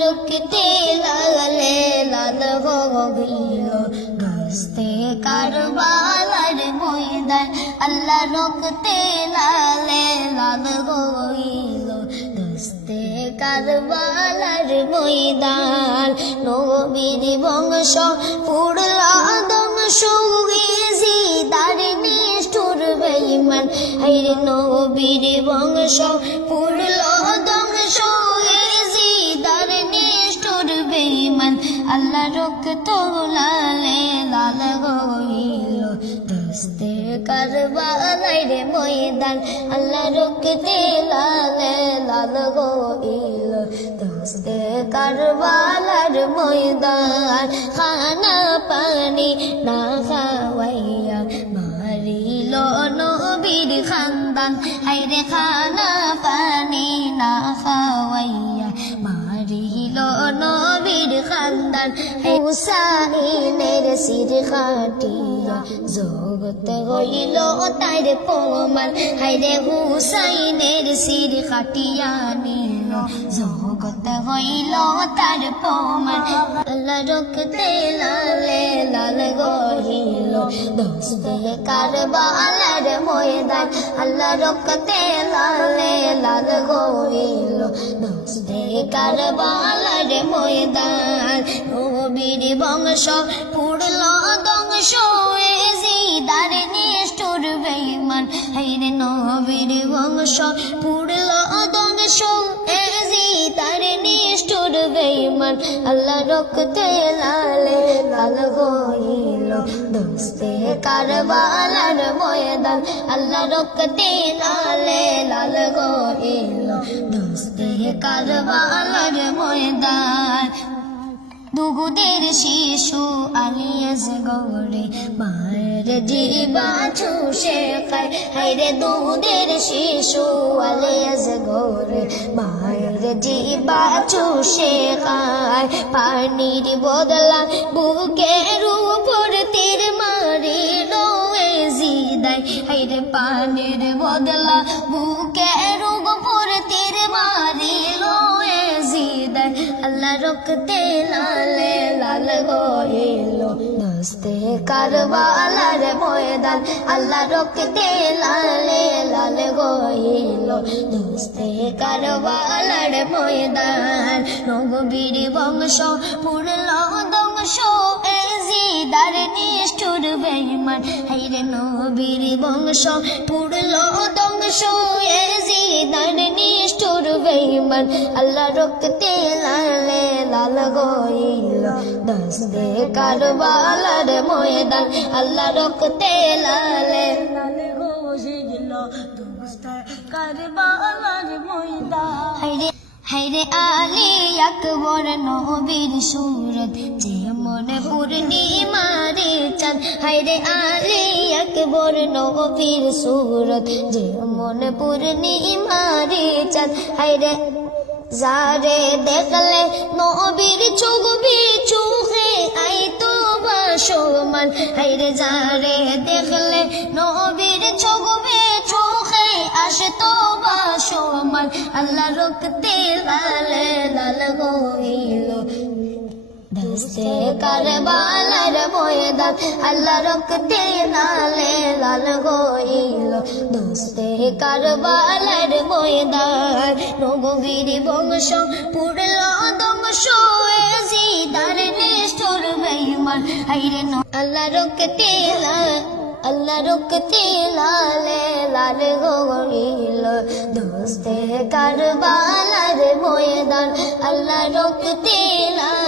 রুখতে লালে লাল গইল দস্তে কারবালার ময়দান, আল্লাহ রুখতে লালে লাল গইল দস্তে কারবালার ময়দান, নবীর বংশ পুরলা দংশ হাইরে নবীর বংশ পুরল দংশ আল্লাহ রক্ত লালে লাল গইল দস্তে কারবালাই রে ময়দান আল্লাহ রক্তে লালে লাল গইল দস্তে কারবালার ময়দান খানা পানি না খাওয়াইয়া মারিল নবীর খানদান হাইরে খানা পানি না খাওয়াইয়া খানদান হুসাইনের সির খাটিয়া জগত হইল তার প্রমাণ। হাইরে হুসাইনের সির খাটিয়া নিল, জগত হইল তার প্রমাণ। আল্লাহ রক্তে লালে লাল গহিল, দস্তে কারবালার ময়দান। আল্লাহ রক্তে লালে লাল গহিল, দস্তে কারবালার নবীর বংশ, পুরল দংশ এজিদার নিষ্ঠুর বেঈমান হাইরে নবীর বংশ, পুরল দংশ এজিদার নিষ্ঠুর বেঈমান আল্লাহ রক্তে লালে লাল গইল দস্তে কারবালার ময়দান। আল্লাহ রক্তে লালে লাল গইল দস্তে কারবালার ময়দান। দুগুদের শিশু আলিয়াস গৌরে মায়ের জিবা চুষে খায়। হাইরে দুগুদের শিশু আলিয়াস গৌরে মায়ের জিবা চুষে খায়। পানির বদলা বুকের উপর তীর মারিল জিদায়। হাইরে পানির বদলা বুকের আল্লাহ রক্তে লালে লাল গইল দস্তে কারবালার ময়দান আল্লাহ রক্তে লালে লাল গইল দস্তে কারবালার ময়দান নবীর বংশ পুরল দংশ এজিদার নিষ্ঠুর বেঈমান হাইরে নবীর বংশ, পুরল দংশ এজিদার নিষ্ঠুর বেঈমান আল্লাহ রক্তে লালে লাল গইল। দস্তে কারবালার ময়দান, আল্লাহ রক্তে লালে লালে গইল। দোস্তে কারবালার ময়দান। হাইরে হাইরে আলী আকবর নবীর সুরত, যে মনে পূর্ণিমারে চাঁদ। হাইরে আলী আকবর নবীর সুরত। যে মনে পূর্ণিমারে চাঁদ। হাইরে যারে দেখলে নবীর ছবি চোখে আই তো বাসমান হাইরে যারে দেখলে নবীর ছবি চোখে আসে তো বাসমান আল্লাহ রক্তে লালে, লাল গইল দস্তে কারবালার ময়দান আল্লাহ রক্তে লালে লাল গইল দস্তে কারবালার ময়দান নবীর বংশ পুরল দংশ জিদার নিষ্ঠুর বেঈমান হাইরে ন- আল্লাহ রক্তে লাল আল্লাহ রক্তে লালে লাল গইল দোস্তে কারবালার ময়দান আল্লাহ রক্তে লালে